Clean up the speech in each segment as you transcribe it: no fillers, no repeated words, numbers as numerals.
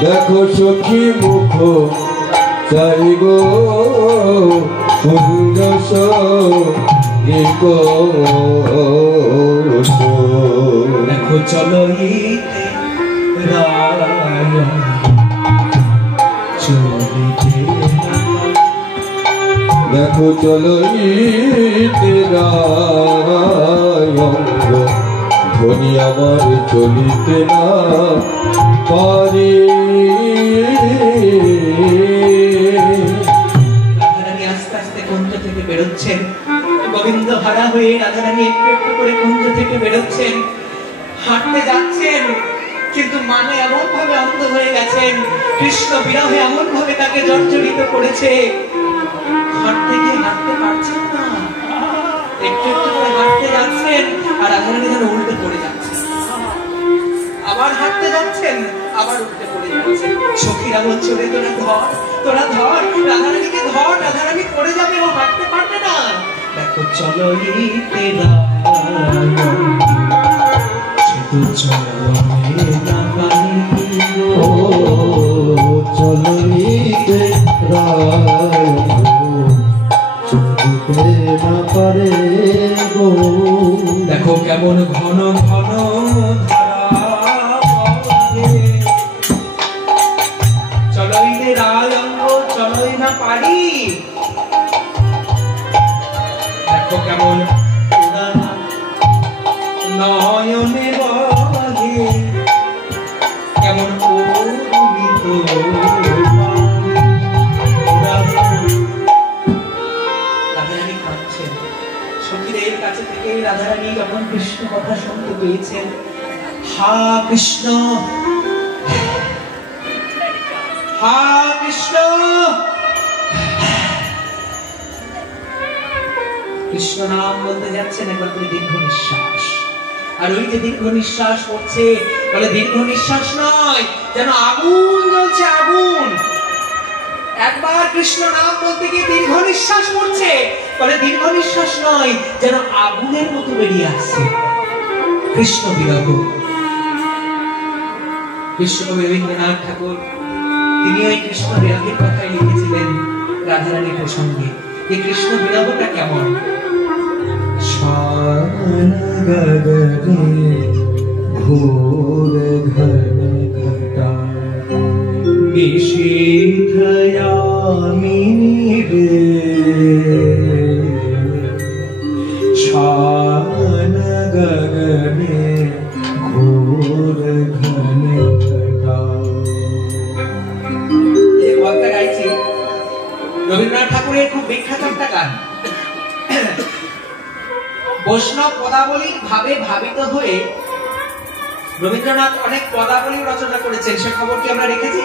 देखो सखी मुख चाइगो पुरुष देखो चलो देखो चलो तेरा ध्वनि आमार चलिते ना पारे বেরোচ্ছেন গোবিন্দ হারা হয়ে রাধারানী একটু একটু করে কুঞ্জ থেকে বেরোচ্ছেন, হাঁটতে যাচ্ছেন, কিন্তু মানে এমন ভাবে অন্ধ হয়ে গেছেন, কৃষ্ণ বিরহে এমন ভাবে তাকে জর্জরিত করেছে, হাঁটতে গিয়ে হাঁটতে পারছেন না, একটু একটু করে হাঁটতে যাচ্ছেন আর রাধারানী যেন উল্টে পড়ে যাচ্ছে, আবার হাঁটতে যাচ্ছেন আবার উল্টে পড়ে যাচ্ছেন। সখীরা বলছে তোরা ধর রাধারানীকে ধর, রাধারানী পড়ে যাবে, ও হাঁটতে পারবে না। দেখো চলো তেরা শুধু চলো চলো তেরা চলতে না পারে গো। দেখো কেমন ঘন ঘন চলোই রে রায়ঙ্গ চলোই না পারি, দেখো কেমন নয়নে বহে কেমন রাধারানী কাঁদছেন। সখীদের কাছে থেকে রাধারানী যখন কৃষ্ণ কথা শুনতে পেয়েছেন, হা কৃষ্ণ হা কৃষ্ণ কৃষ্ণ নাম বলতে যাচ্ছেন, একবার করে দীর্ঘ নিঃশ্বাস। আর ওই যে দীর্ঘ নিঃশ্বাস পড়ছে, বলে দীর্ঘ নিঃশ্বাস নয়, যেন আগুন জ্বলছে, আগুন। একবার কৃষ্ণ নাম বলতে গিয়ে দীর্ঘ নিঃশ্বাস পড়ছে, বলে দীর্ঘ নিঃশ্বাস নয়, যেন আগুনের মতো বেরিয়ে আসছে। কৃষ্ণ বিরহ। বিশ্বকবি রবীন্দ্রনাথ ঠাকুর তিনি ওই কৃষ্ণ বিরহের কথাই লিখেছিলেন রাধারানী প্রসঙ্গে, যে কৃষ্ণ বিরহটা কেমন। ঘোর ঘন ঘটা নিশীথয়ামিনী রে শান গগনে ঘোর ঘন ঘটা। এই গানটা গাইছি রবীন্দ্রনাথ ঠাকুরের খুব বিখ্যাত একটা গান। বৈষ্ণব পদাবলীর ভাবে ভাবিত হয়ে রবীন্দ্রনাথ অনেক পদাবলী রচনা করেছেন, সে খবরটি আমরা রেখেছি।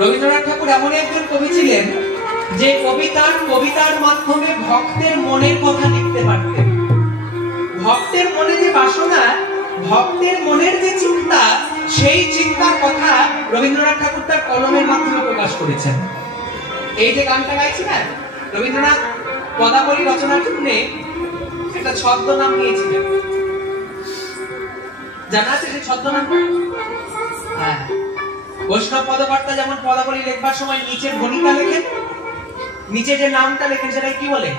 রবীন্দ্রনাথ ঠাকুর এমন একজন কবি ছিলেন যে কবিতার মাধ্যমে ভক্তের মনের কথা লিখতে পারতেন। ভক্তের মনে যে বাসনা, ভক্তের মনের যে চিন্তা, সেই চিন্তার কথা রবীন্দ্রনাথ ঠাকুর তার কলমের মাধ্যমে প্রকাশ করেছেন। এই যে গানটা গাইছি না, রবীন্দ্রনাথ পদাবলী রচনার জন্য একটা ছদ্মনাম নিয়েছিলেন। জানা আছে সেই ছদ্মনাম? হ্যাঁ, বৈষ্ণব পদকর্তা যেমন পদাবলী লেখবার সময় নিচে ভণিতা লেখেন, নিচে যে নামটা লেখেন সেটাই কি বলে?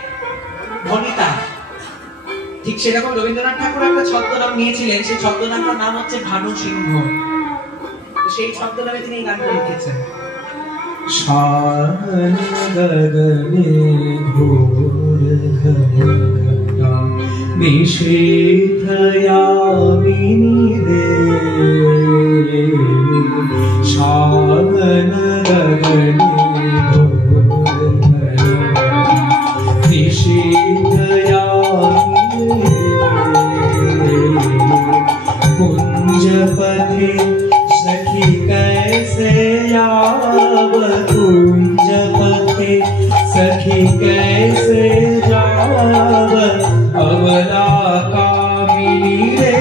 ভণিতা। ঠিক সেরকম রবীন্দ্রনাথ ঠাকুর একটা ছদ্মনাম নিয়েছিলেন, সেই ছদ্মনামটার নাম হচ্ছে ভানু সিংহ। সেই ছদ্মনামে তিনি এই গানটা লিখেছেন। শান গগনে ঘোর ঘন ঘটা নিশীথয়ামিনী রে শান গগনে ঘোর ঘন নিশীথয়ামিনী রে कुंज पथे सखी कैसे जाव कुंज पथे सखी कैसे जाव अबला कामिनी रे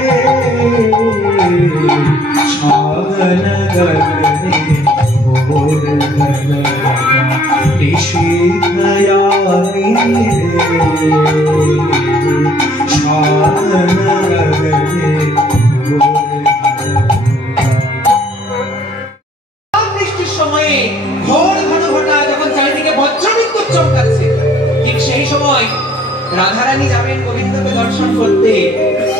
शान गगने घोर घन घटा निशीथयामिनी रे शान गगने বৃষ্টির সময়ে ঘোর ঘন ঘটা যখন চারিদিকে বজ্রবিদ্যুৎ চমকাচ্ছে, ঠিক সেই সময় রাধারানী যাবেন গোবিন্দকে দর্শন করতে।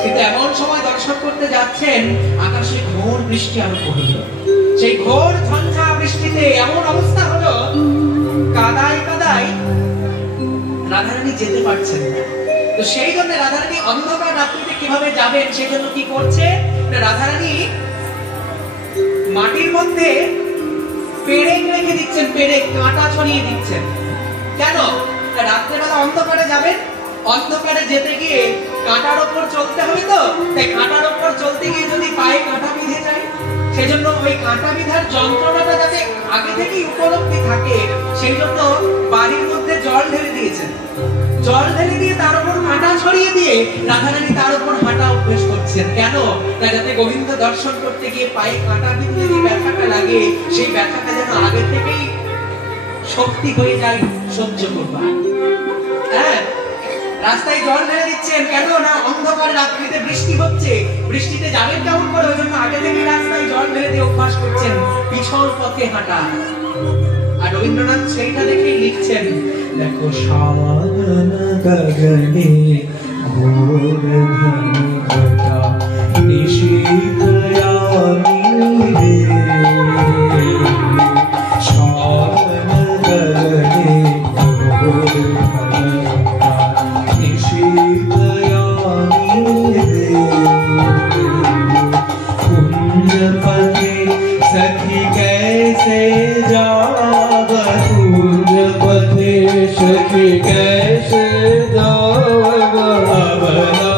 কিন্তু এমন সময় দর্শন করতে যাচ্ছেন, আকাশে ঘোর বৃষ্টি আরম্ভ হলো। সেই ঘোর ঝঞ্ঝা বৃষ্টিতে এমন অবস্থা হলো, কাদায় কাদায় রাধারানী যেতে পারছেন না। তো সেই জন্য রাধারানী অন্ধকার রাত্রিতে কিভাবে যাবেন, সেই জন্য কি করছে, রাধারানী মাটির মধ্যে পেরেক রেখে দিচ্ছেন, পেরেক কাঁটা ছড়িয়ে দিচ্ছেন। কেন? রাত্রেবেলা অন্ধকারে যাবেন, অন্ধকারে যেতে গিয়ে কাঁটার ওপর চলতে হবে, তো তাই কাঁটার ওপর চলতে গিয়ে যদি পায়ে কাঁটা বিঁধে যায়, সেজন্য ওই কাঁটা বিঁধার যন্ত্রণাটা যাতে আগে থেকেই উপলব্ধি থাকে, সেই জন্য বাড়ির মধ্যে জল ঢেলে দিয়েছেন। জল ঢেলে দিয়ে তার উপর কাঁটা ছড়িয়ে দিয়ে রাধারানী তার উপর হাঁটা অভ্যেস করছেন। কেন? যাতে গোবিন্দ দর্শন করতে গিয়ে পায়ে কাঁটা বিঁধলে যে ব্যথাটা লাগে, সেই ব্যথাটা যেন আগে থেকেই শক্তি হয়ে যায় সহ্য করবার। হ্যাঁ, রাস্তায় জল ঢেলে দিচ্ছেন কেন? না, অন্ধকার রাত্রিতে বৃষ্টি হচ্ছে, বৃষ্টিতে যাবেন কেমন করে, ওই জন্য আগে থেকে রাস্তায় জল ঢেলে দিয়ে অভ্যাস করছেন পিছল পথে হাঁটা। আর রবীন্দ্রনাথ সেইটা দেখেই লিখছেন, দেখো শান গগনে ঘোর ঘন ঘটা নিশীথয়ামিনী রে শান গগনে ঘোর ঘন ঘটা নিশীথয়ামিনী রে कुंज पथे सखी कैसे जाव कुंज पथे सखी कैसे जाव अबला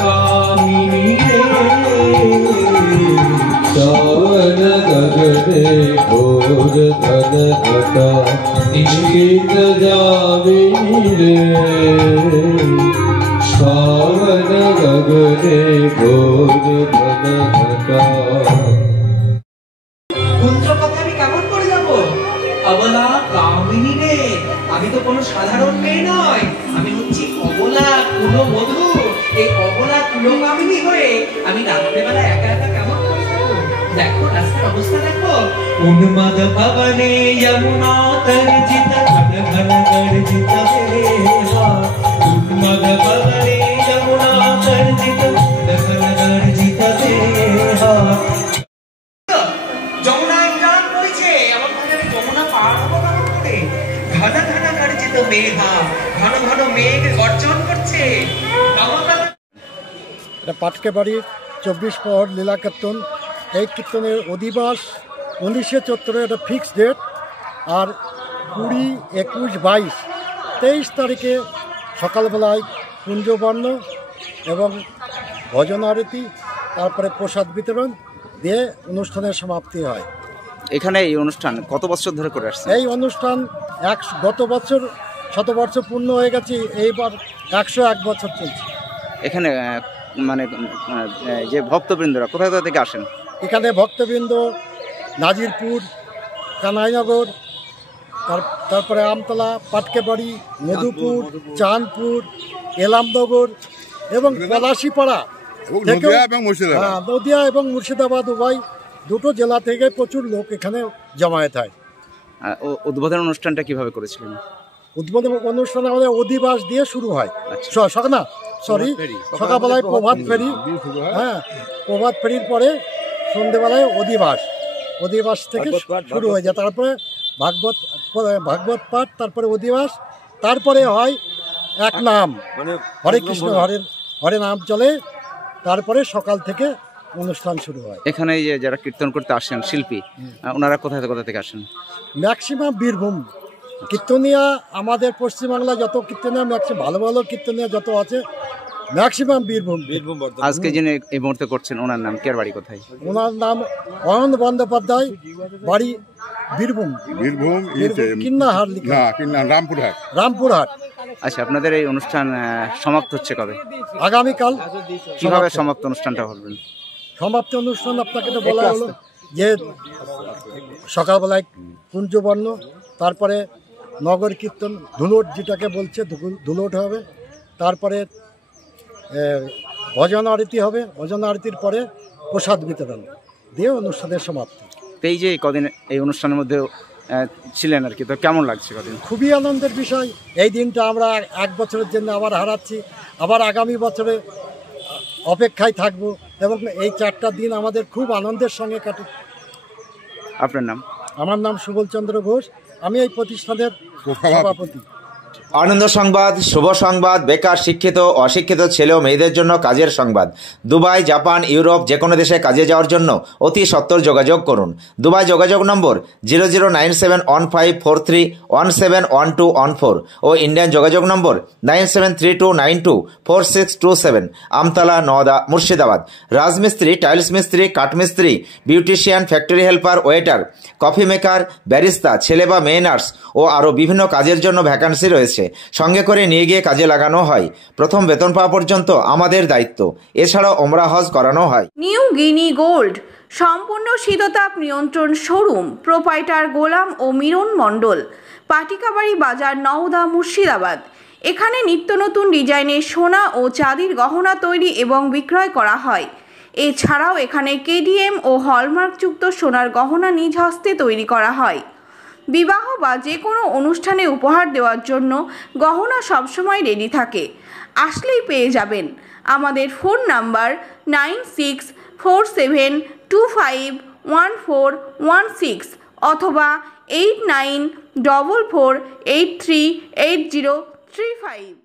कामिनी रे शान गगने घोर घन घटा निशीथयामिनी রে শ্রাবণ গগনে ঘোর ঘন ঘটা। কুঞ্জ পথে আমি কেমন করে যাব? অবলা কামিনী রে, আমি তো কোনো সাধারণ মেয়ে নয়, আমি হচ্ছি অবলা কুলবধূ। এই অবলা কুলকামিনী হয়ে আমি রাত্রেবেলা একা একা কেমন করে যাবো? দেখো রাস্তার অবস্থা দেখো। উন্মাদ পবনে যমুনা তর্জিত ঘন ঘন গর্জিত বেহা। উন্মাদ পবনে যমুনা তর্জিত ঘন ঘন গর্জিত বেহা। যমুনায় প্রাণ বইছে, আমার মনে হয় যমুনা পার হবো কেমন করে? ঘন ঘন গর্জিত মেঘা, ঘন ঘন মেঘ গর্জন করছে। এটা পাটকে বাড়ির 24 প্রহর লীলা কীর্তন। এই কীর্তনের অধিবাস 19শে চৈত্র, এটা ফিক্সড ডেট। আর 20, 21, 22, 23 তারিখে সকালবেলায় কুঞ্জবর্ণ এবং ভজন আরতি, তারপরে প্রসাদ বিতরণ দিয়ে অনুষ্ঠানের সমাপ্তি হয়। এখানে এই অনুষ্ঠান কত বছর ধরে করে আসছে? এই অনুষ্ঠান গত বছর 100 বছর পূর্ণ হয়ে গেছে, এইবার 101 বছর চলছে। এখানে মানে যে ভক্তবৃন্দরা কোথায় কোথা থেকে আসেন? এখানে ভক্তবৃন্দ নাজিরপুর, কানাইনগর, তারপরে আমতলা, পাটকেবাড়ি, মধুপুর, চাঁদপুর, এলামনগর এবং পলাশিপাড়া থেকেও, নদিয়া এবং মুর্শিদাবাদ উভয় দুটো জেলা থেকে প্রচুর লোক এখানে জমায়েত হয়। উদ্বোধন অনুষ্ঠানটা কিভাবে করেছিলেন? উদ্বোধন অনুষ্ঠান আমাদের অধিবাস দিয়ে শুরু হয়। সকালবেলায় প্রভাত ফেরি, হ্যাঁ, প্রভাত ফেরির পরে সন্ধ্যেবেলায় অধিবাস থেকে শুরু হয়ে যায়। তারপরে ভাগবত পাঠ, তারপরে অধিবাস, তারপরে হয় এক নাম, হরে কৃষ্ণ হরে নাম চলে, তারপরে সকাল থেকে অনুষ্ঠান শুরু হয়। এখানে যে যারা কীর্তন করতে আসেন শিল্পী, ওনারা কোথায় কোথা থেকে আসেন? ম্যাক্সিমাম বীরভূম কীর্তনিয়া, আমাদের পশ্চিমবাংলায় যত কীর্তনিয়া ভালো ভালো কীর্তনিয়া যত আছে ম্যাক্সিমাম বীরভূম। আজকে যিনি এই মুহূর্তে করছেন ওনার নাম কি আর বাড়ি কোথায়? ওনার নাম অয়ন বন্দ্যোপাধ্যায়, বাড়ি বীরভূম রামপুরহাট। আচ্ছা, আপনাদের এই অনুষ্ঠান সমাপ্ত হচ্ছে কবে? আগামীকাল। কিভাবে সমাপ্ত অনুষ্ঠানটা বলবেন? সমাপ্তি অনুষ্ঠান আপনাকে তো বলা হলো যে সকালবেলায় কুঞ্জবর্ণ, তারপরে নগর কীর্তন, ধুলোট যেটাকে বলছে ধুলোট হবে, তারপরে ভজন আরতি হবে, ভজন আরতির পরে প্রসাদ বিতরণ দিয়ে অনুষ্ঠানের সমাপ্তি। এই যে কদিন এই অনুষ্ঠানের মধ্যে ছিলেন আর কি, তো কেমন লাগছে কদিন? খুবই আনন্দের বিষয়। এই দিনটা আমরা 1 বছরের জন্য আবার হারাচ্ছি, আবার আগামী বছরে অপেক্ষায় থাকবো এবং এই 4টা দিন আমাদের খুব আনন্দের সঙ্গে কাটে। আপনার নাম? আমার নাম সুবল চন্দ্র ঘোষ, আমি এই প্রতিষ্ঠানের সভাপতি। আনন্দ সংবাদ, শুভ সংবাদ, বেকার, শিক্ষিত, অশিক্ষিত ছেলে ও মেয়েদের জন্য কাজের সংবাদ। দুবাই, জাপান, ইউরোপ যে কোনো দেশে কাজে যাওয়ার জন্য অতি সত্বর যোগাযোগ করুন। দুবাই যোগাযোগ নম্বর 00971543171214 ও ইন্ডিয়ান যোগাযোগ নম্বর 9732924627। আমতলা, নওদা, মুর্শিদাবাদ। রাজমিস্ত্রি, টাইলস মিস্ত্রি, কাঠমিস্ত্রি, beautician, factory helper, waiter, coffee maker, barista, ছেলে বা মেয়ে নার্স ও আরও বিভিন্ন কাজের জন্য ভ্যাকান্সি রয়েছে। সঙ্গে করে নিয়ে গিয়ে কাজে লাগানো হয়। প্রথম বেতন পাওয়া পর্যন্ত আমাদের দায়িত্ব। এছাড়াও ওমরা হজ করানো হয়। নিউ গিনি গোল্ড সম্পূর্ণ শীততাপ নিয়ন্ত্রণ শোরুম, প্রোপাইটার গোলাম ও মিরন মণ্ডল, পাটিকাবাড়ি বাজার, নওদা, মুর্শিদাবাদ। এখানে নিত্য নতুন ডিজাইনের সোনা ও চাঁদির গহনা তৈরি এবং বিক্রয় করা হয়। এছাড়াও এখানে কেডিএম ও হলমার্কযুক্ত সোনার গহনা নিজ হস্তে তৈরি করা হয়। বিবাহ বা যে কোনো অনুষ্ঠানে উপহার দেওয়ার জন্য গহনা সবসময় রেডি থাকে, আসলেই পেয়ে যাবেন। আমাদের ফোন নাম্বার 9647251416 অথবা 8944838035।